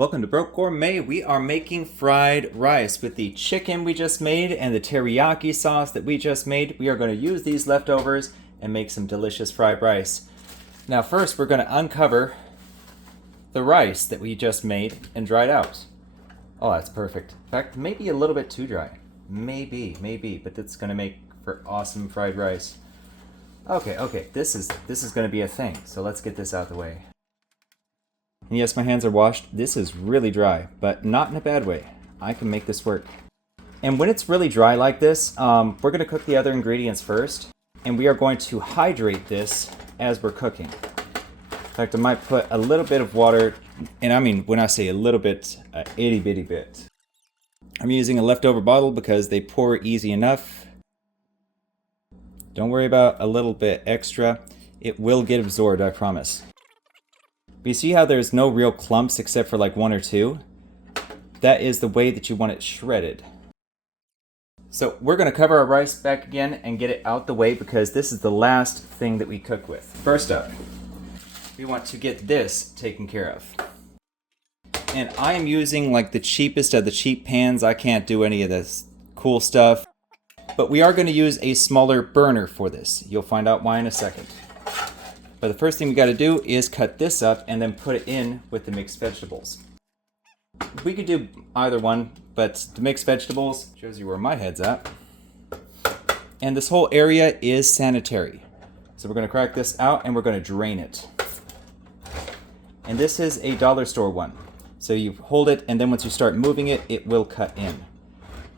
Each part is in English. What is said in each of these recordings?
Welcome to Broke Gourmet. We are making fried rice with the chicken we just made and the teriyaki sauce that we just made. We are going to use these leftovers and make some delicious fried rice. Now first we're going to uncover the rice that we just made and dried out. Oh, that's perfect. In fact, maybe a little bit too dry. Maybe, but that's going to make for awesome fried rice. Okay, this is going to be a thing. So let's get this out of the way. And yes, my hands are washed. This is really dry, but not in a bad way. I can make this work. And when it's really dry like this, we're going to cook the other ingredients first. And we are going to hydrate this as we're cooking. In fact, I might put a little bit of water, and I mean, when I say a little bit, a itty bitty bit. I'm using a leftover bottle because they pour easy enough. Don't worry about a little bit extra. It will get absorbed, I promise. But you see how there's no real clumps except for like one or two? That is the way that you want it shredded. So we're going to cover our rice back again and get it out the way because this is the last thing that we cook with. First up, we want to get this taken care of. And I am using like the cheapest of the cheap pans. I can't do any of this cool stuff. But we are going to use a smaller burner for this. You'll find out why in a second. But the first thing we got to do is cut this up and then put it in with the mixed vegetables. We could do either one, but the mixed vegetables shows you where my head's at. And this whole area is sanitary. So we're going to crack this out and we're going to drain it. And this is a dollar store one. So you hold it and then once you start moving it, it will cut in.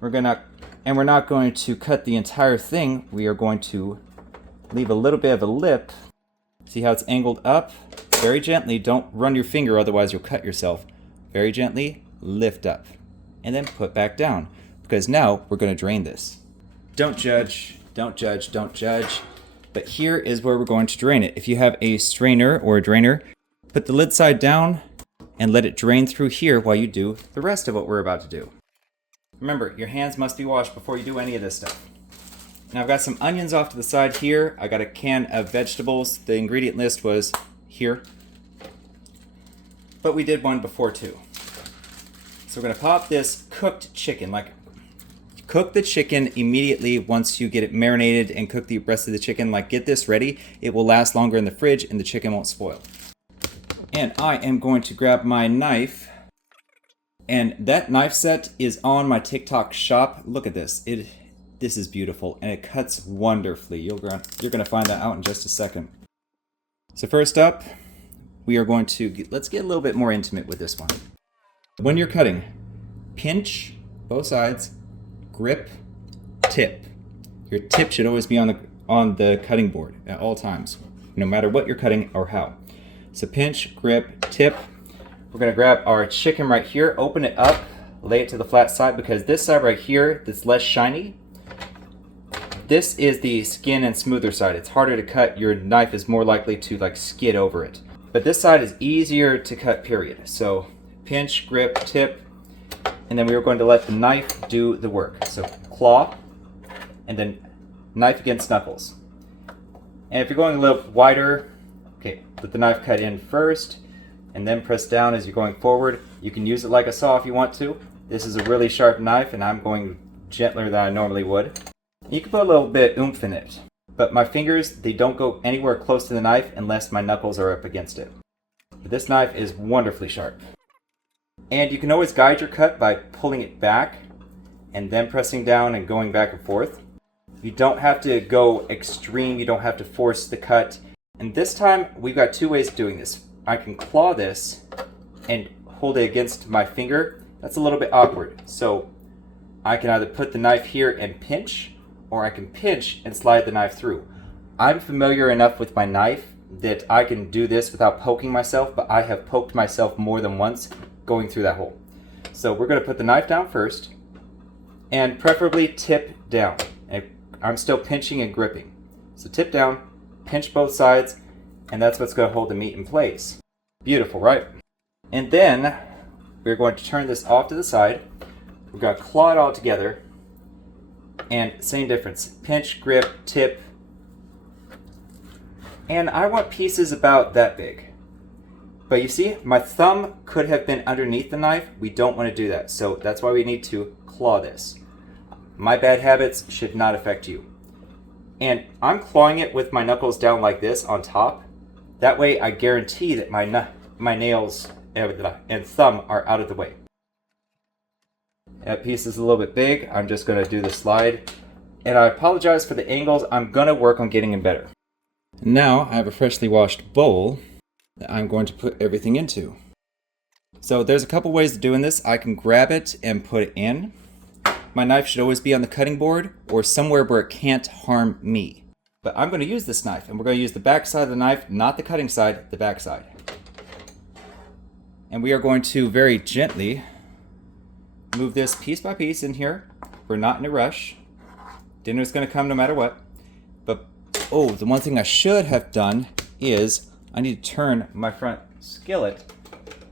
We're not going to cut the entire thing. We are going to leave a little bit of a lip. See how it's angled up? Very gently, don't run your finger, otherwise you'll cut yourself. Very gently, lift up. And then put back down. Because now we're going to drain this. Don't judge. But here is where we're going to drain it. If you have a strainer or a drainer, put the lid side down and let it drain through here while you do the rest of what we're about to do. Remember, your hands must be washed before you do any of this stuff. Now I've got some onions off to the side here. I got a can of vegetables. The ingredient list was here. But we did one before too. So we're going to pop this cooked chicken. Cook the chicken immediately once you get it marinated and cook the rest of the chicken. Get this ready. It will last longer in the fridge and the chicken won't spoil. And I am going to grab my knife. And that knife set is on my TikTok shop. Look at this. This is beautiful, and it cuts wonderfully. You're going to find that out in just a second. So first up, we are going to, let's get a little bit more intimate with this one. When you're cutting, pinch both sides, grip, tip. Your tip should always be on the cutting board at all times, no matter what you're cutting or how. So pinch, grip, tip. We're going to grab our chicken right here, open it up, lay it to the flat side because this side right here that's less shiny, this is the skin and smoother side. It's harder to cut. Your knife is more likely to skid over it. But this side is easier to cut, period. So pinch, grip, tip, and then we are going to let the knife do the work. So claw, and then knife against knuckles. And if you're going a little wider, okay, let the knife cut in first, and then press down as you're going forward. You can use it like a saw if you want to. This is a really sharp knife, and I'm going gentler than I normally would. You can put a little bit oomph in it, but my fingers, they don't go anywhere close to the knife unless my knuckles are up against it. But this knife is wonderfully sharp. And you can always guide your cut by pulling it back and then pressing down and going back and forth. You don't have to go extreme, you don't have to force the cut. And this time, we've got two ways of doing this. I can claw this and hold it against my finger. That's a little bit awkward. So I can either put the knife here and pinch, or I can pinch and slide the knife through. I'm familiar enough with my knife that I can do this without poking myself, but I have poked myself more than once going through that hole. So we're going to put the knife down first, and preferably tip down. And I'm still pinching and gripping. So tip down, pinch both sides, and that's what's going to hold the meat in place. Beautiful, right? And then we're going to turn this off to the side. We're going to claw it all together. And same difference, pinch, grip, tip. And I want pieces about that big. But you see, my thumb could have been underneath the knife. We don't want to do that. So that's why we need to claw this. My bad habits should not affect you. And I'm clawing it with my knuckles down like this on top. That way I guarantee that my nails and thumb are out of the way. That piece is a little bit big. I'm just going to do the slide. And I apologize for the angles. I'm going to work on getting them better. Now I have a freshly washed bowl that I'm going to put everything into. So there's a couple ways of doing this. I can grab it and put it in. My knife should always be on the cutting board or somewhere where it can't harm me. But I'm going to use this knife, and we're going to use the back side of the knife, not the cutting side, the back side. And we are going to very gently move this piece by piece in here. We're not in a rush. Dinner's going to come no matter what. But, oh, the one thing I should have done is I need to turn my front skillet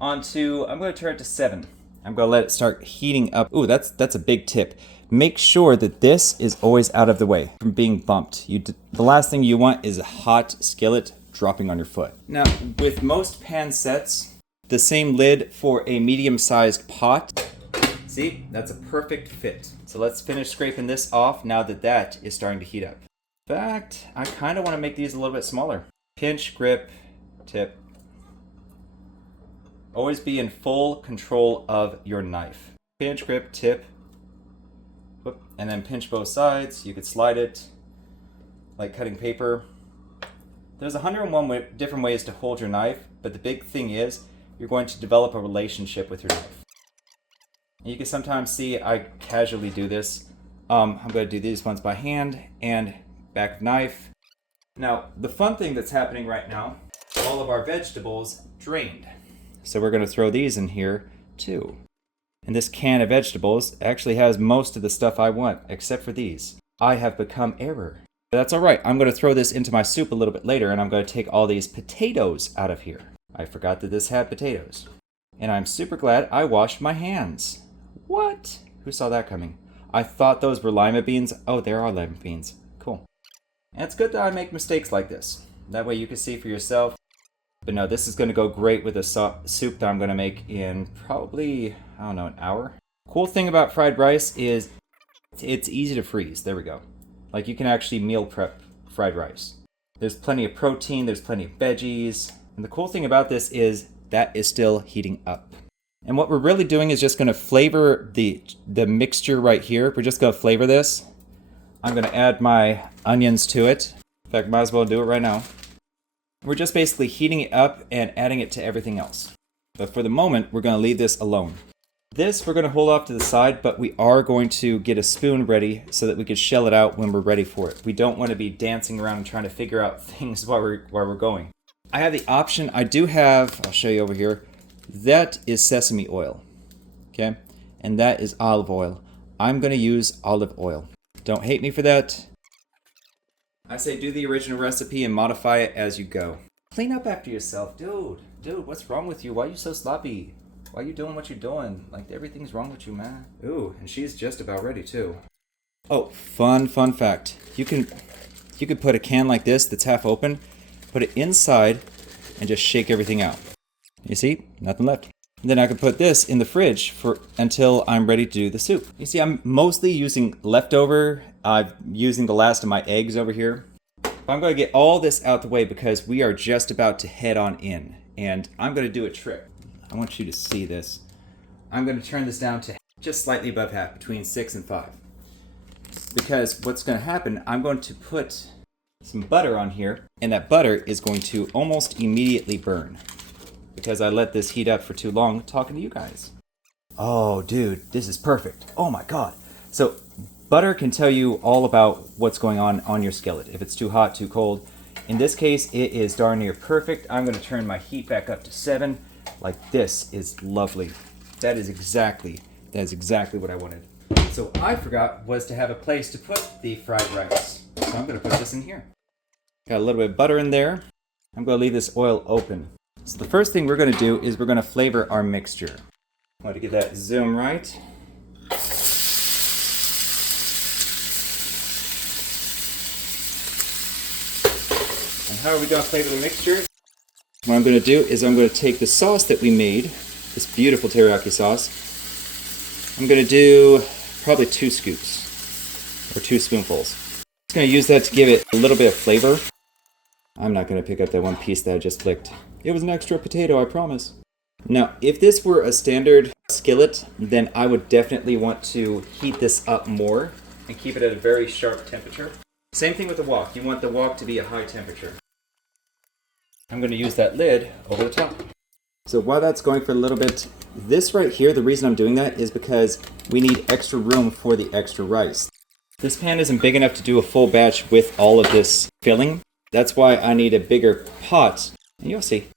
onto, I'm going to turn it to 7. I'm going to let it start heating up. Ooh, that's a big tip. Make sure that this is always out of the way from being bumped. The last thing you want is a hot skillet dropping on your foot. Now, with most pan sets, the same lid for a medium-sized pot. See, that's a perfect fit. So let's finish scraping this off now that that is starting to heat up. In fact, I kind of want to make these a little bit smaller. Pinch, grip, tip. Always be in full control of your knife. Pinch, grip, tip, whoop, and then pinch both sides. You could slide it like cutting paper. There's 101 different ways to hold your knife, but the big thing is you're going to develop a relationship with your knife. And you can sometimes see I casually do this. I'm going to do these ones by hand and back of knife. Now, the fun thing that's happening right now, all of our vegetables drained. So we're going to throw these in here too. And this can of vegetables actually has most of the stuff I want, except for these. I have become error. But that's all right. I'm going to throw this into my soup a little bit later, and I'm going to take all these potatoes out of here. I forgot that this had potatoes. And I'm super glad I washed my hands. What? Who saw that coming? I thought those were lima beans. Oh, there are lima beans. Cool. And it's good that I make mistakes like this. That way you can see for yourself. But no, this is going to go great with a soup that I'm going to make in probably, I don't know, an hour. Cool thing about fried rice is it's easy to freeze. There we go. Like you can actually meal prep fried rice. There's plenty of protein, there's plenty of veggies. And the cool thing about this is that is still heating up. And what we're really doing is just going to flavor the mixture right here. We're just going to flavor this. I'm going to add my onions to it. In fact, might as well do it right now. We're just basically heating it up and adding it to everything else. But for the moment, we're going to leave this alone. This we're going to hold off to the side, but we are going to get a spoon ready so that we can shell it out when we're ready for it. We don't want to be dancing around and trying to figure out things while we're going. I have the option, I do have, I'll show you over here, that is sesame oil, okay? And that is olive oil. I'm going to use olive oil. Don't hate me for that. I say do the original recipe and modify it as you go. Clean up after yourself. Dude, what's wrong with you? Why are you so sloppy? Why are you doing what you're doing? Like, everything's wrong with you, man. Ooh, and she's just about ready, too. Oh, fun fact. You could put a can like this that's half open, put it inside, and just shake everything out. You see? Nothing left. And then I could put this in the fridge until I'm ready to do the soup. You see, I'm mostly using leftover. I'm using the last of my eggs over here. I'm going to get all this out the way because we are just about to head on in. And I'm going to do a trick. I want you to see this. I'm going to turn this down to just slightly above half, between 6 and 5. Because what's going to happen, I'm going to put some butter on here, and that butter is going to almost immediately burn. Because I let this heat up for too long talking to you guys. Oh, dude, this is perfect. Oh my God. So butter can tell you all about what's going on your skillet. If it's too hot, too cold. In this case, it is darn near perfect. I'm going to turn my heat back up to 7. Like, this is lovely. That is exactly what I wanted. So I forgot was to have a place to put the fried rice. So I'm going to put this in here. Got a little bit of butter in there. I'm going to leave this oil open. So the first thing we're going to do is we're going to flavor our mixture. I want to get that zoom right. And how are we going to flavor the mixture? What I'm going to do is I'm going to take the sauce that we made, this beautiful teriyaki sauce. I'm going to do probably 2 scoops or 2 spoonfuls. I'm just going to use that to give it a little bit of flavor. I'm not going to pick up that one piece that I just flicked. It was an extra potato, I promise. Now, if this were a standard skillet, then I would definitely want to heat this up more and keep it at a very sharp temperature. Same thing with the wok. You want the wok to be a high temperature. I'm going to use that lid over the top. So while that's going for a little bit, this right here, the reason I'm doing that is because we need extra room for the extra rice. This pan isn't big enough to do a full batch with all of this filling. That's why I need a bigger pot. And you'll see.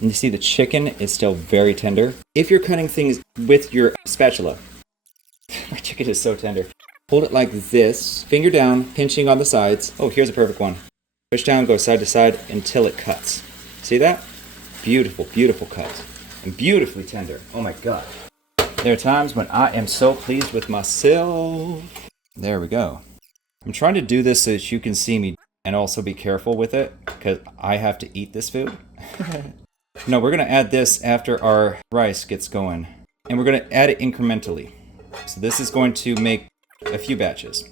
And you see the chicken is still very tender. If you're cutting things with your spatula, my chicken is so tender. Hold it like this, finger down, pinching on the sides. Oh, here's a perfect one. Push down, go side to side until it cuts. See that? Beautiful, beautiful cut. And beautifully tender. Oh my God. There are times when I am so pleased with myself. There we go. I'm trying to do this so that you can see me and also be careful with it because I have to eat this food. No, we're going to add this after our rice gets going. And we're going to add it incrementally. So this is going to make a few batches.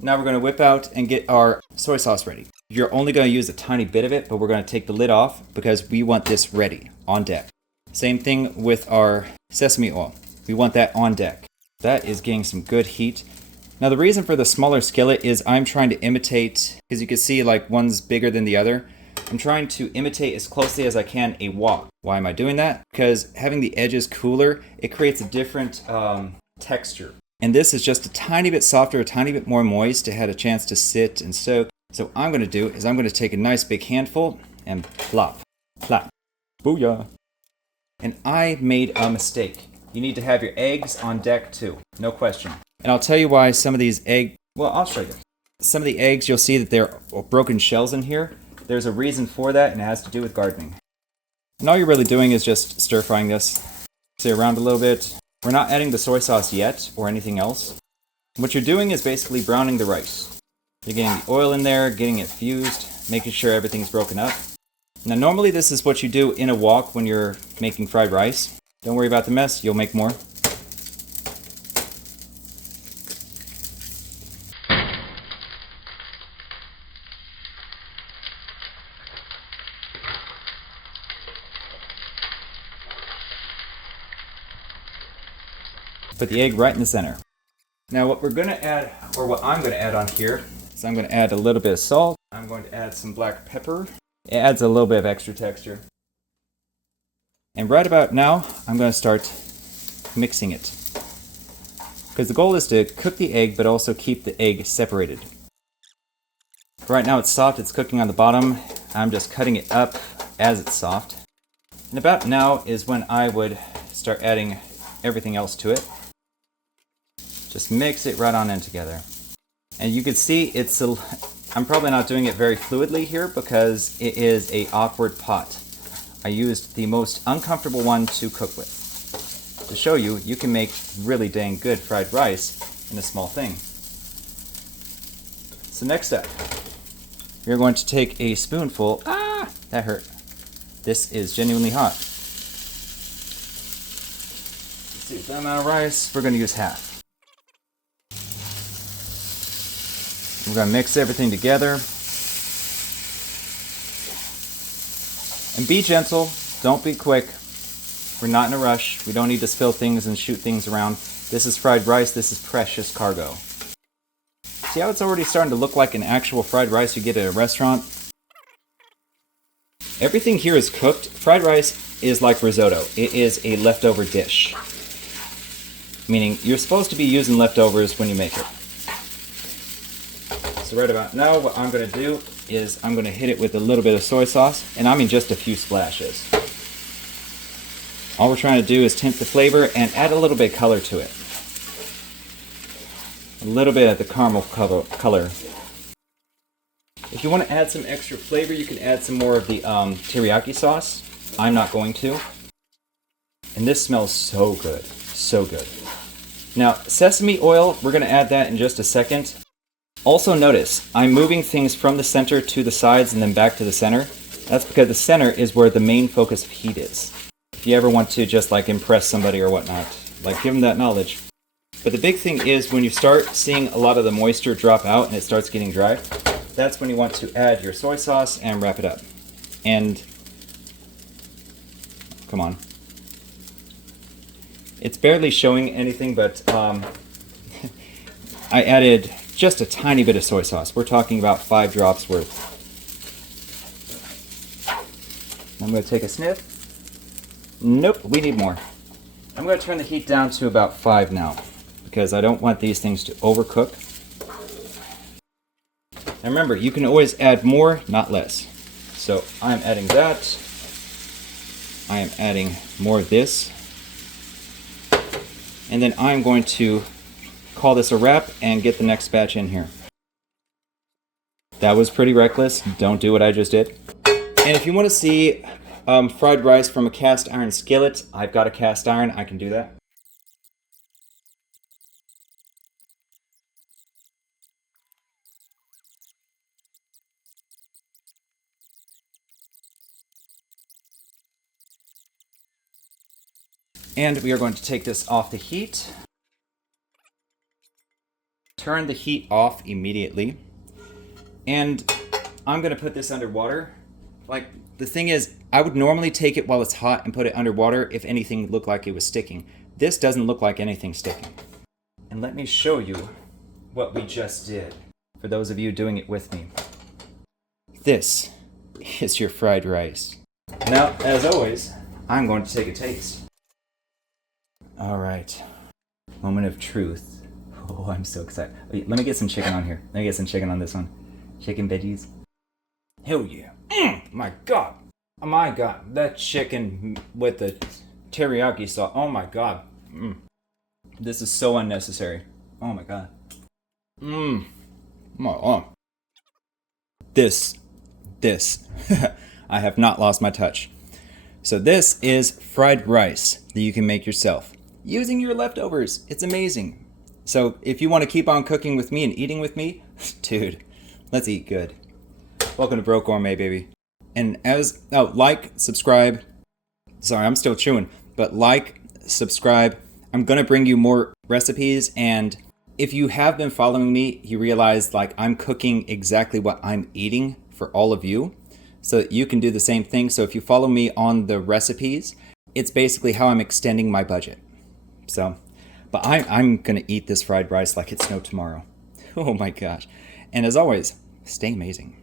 Now we're going to whip out and get our soy sauce ready. You're only going to use a tiny bit of it, but we're going to take the lid off because we want this ready on deck. Same thing with our sesame oil. We want that on deck. That is getting some good heat. Now the reason for the smaller skillet is I'm trying to imitate, because you can see like one's bigger than the other. I'm trying to imitate as closely as I can a wok. Why am I doing that? Because having the edges cooler, it creates a different texture. And this is just a tiny bit softer, a tiny bit more moist to have a chance to sit and soak. So what I'm going to do is I'm going to take a nice big handful and plop, plop, booyah. And I made a mistake. You need to have your eggs on deck too, no question. And I'll tell you why some of these I'll show you. Some of the eggs, you'll see that there are broken shells in here. There's a reason for that, and it has to do with gardening. And all you're really doing is just stir frying this. Stay around a little bit. We're not adding the soy sauce yet, or anything else. What you're doing is basically browning the rice. You're getting the oil in there, getting it fused, making sure everything's broken up. Now normally this is what you do in a wok when you're making fried rice. Don't worry about the mess, you'll make more. Put the egg right in the center. Now what we're going to add, or what I'm going to add on here, is I'm going to add a little bit of salt. I'm going to add some black pepper. It adds a little bit of extra texture. And right about now, I'm going to start mixing it. Because the goal is to cook the egg, but also keep the egg separated. Right now it's soft, it's cooking on the bottom. I'm just cutting it up as it's soft. And about now is when I would start adding everything else to it. Just mix it right on in together. And you can see I'm probably not doing it very fluidly here because it is an awkward pot. I used the most uncomfortable one to cook with. To show you, you can make really dang good fried rice in a small thing. So next up, you're going to take a spoonful. Ah, that hurt. This is genuinely hot. Let's see, that amount of rice, we're going to use half. We're going to mix everything together. And be gentle, don't be quick. We're not in a rush. We don't need to spill things and shoot things around. This is fried rice, this is precious cargo. See how it's already starting to look like an actual fried rice you get at a restaurant? Everything here is cooked. Fried rice is like risotto. It is a leftover dish. Meaning you're supposed to be using leftovers when you make it. So right about now, what I'm going to do is I'm going to hit it with a little bit of soy sauce, and I mean just a few splashes. All we're trying to do is tint the flavor and add a little bit of color to it. A little bit of the caramel color. If you want to add some extra flavor, you can add some more of the teriyaki sauce. I'm not going to. And this smells so good. So good. Now, sesame oil, we're going to add that in just a second. Also notice, I'm moving things from the center to the sides and then back to the center. That's because the center is where the main focus of heat is. If you ever want to just like impress somebody or whatnot, like give them that knowledge. But the big thing is when you start seeing a lot of the moisture drop out and it starts getting dry, that's when you want to add your soy sauce and wrap it up. And come on. It's barely showing anything, but I added just a tiny bit of soy sauce. We're talking about 5 drops worth. I'm going to take a sniff. Nope, we need more. I'm going to turn the heat down to about 5 now because I don't want these things to overcook. And remember, you can always add more, not less. So I'm adding that. I am adding more of this. And then I'm going to call this a wrap and get the next batch in here. That was pretty reckless. Don't do what I just did. And if you want to see fried rice from a cast iron skillet, I've got a cast iron. I can do that. And we are going to take this off the heat. Turn the heat off immediately. And I'm going to put this under water. Like, the thing is, I would normally take it while it's hot and put it underwater if anything looked like it was sticking. This doesn't look like anything sticking. And let me show you what we just did, for those of you doing it with me. This is your fried rice. Now, as always, I'm going to take a taste. All right, moment of truth. Oh, I'm so excited. Wait, let me get some chicken on here. Let me get some chicken on this one. Chicken veggies. Hell yeah. My God. Oh my God. That chicken with the teriyaki sauce. Oh my God. This is so unnecessary. Oh my God. My God. This. I have not lost my touch. So this is fried rice that you can make yourself using your leftovers. It's amazing. So if you want to keep on cooking with me and eating with me, dude, let's eat good. Welcome to Broke Gourmet, baby. And like, subscribe. Sorry, I'm still chewing. But like, subscribe. I'm going to bring you more recipes. And if you have been following me, you realize like I'm cooking exactly what I'm eating for all of you. So that you can do the same thing. So if you follow me on the recipes, it's basically how I'm extending my budget. So, but I'm going to eat this fried rice like it's no tomorrow. Oh my gosh. And as always, stay amazing.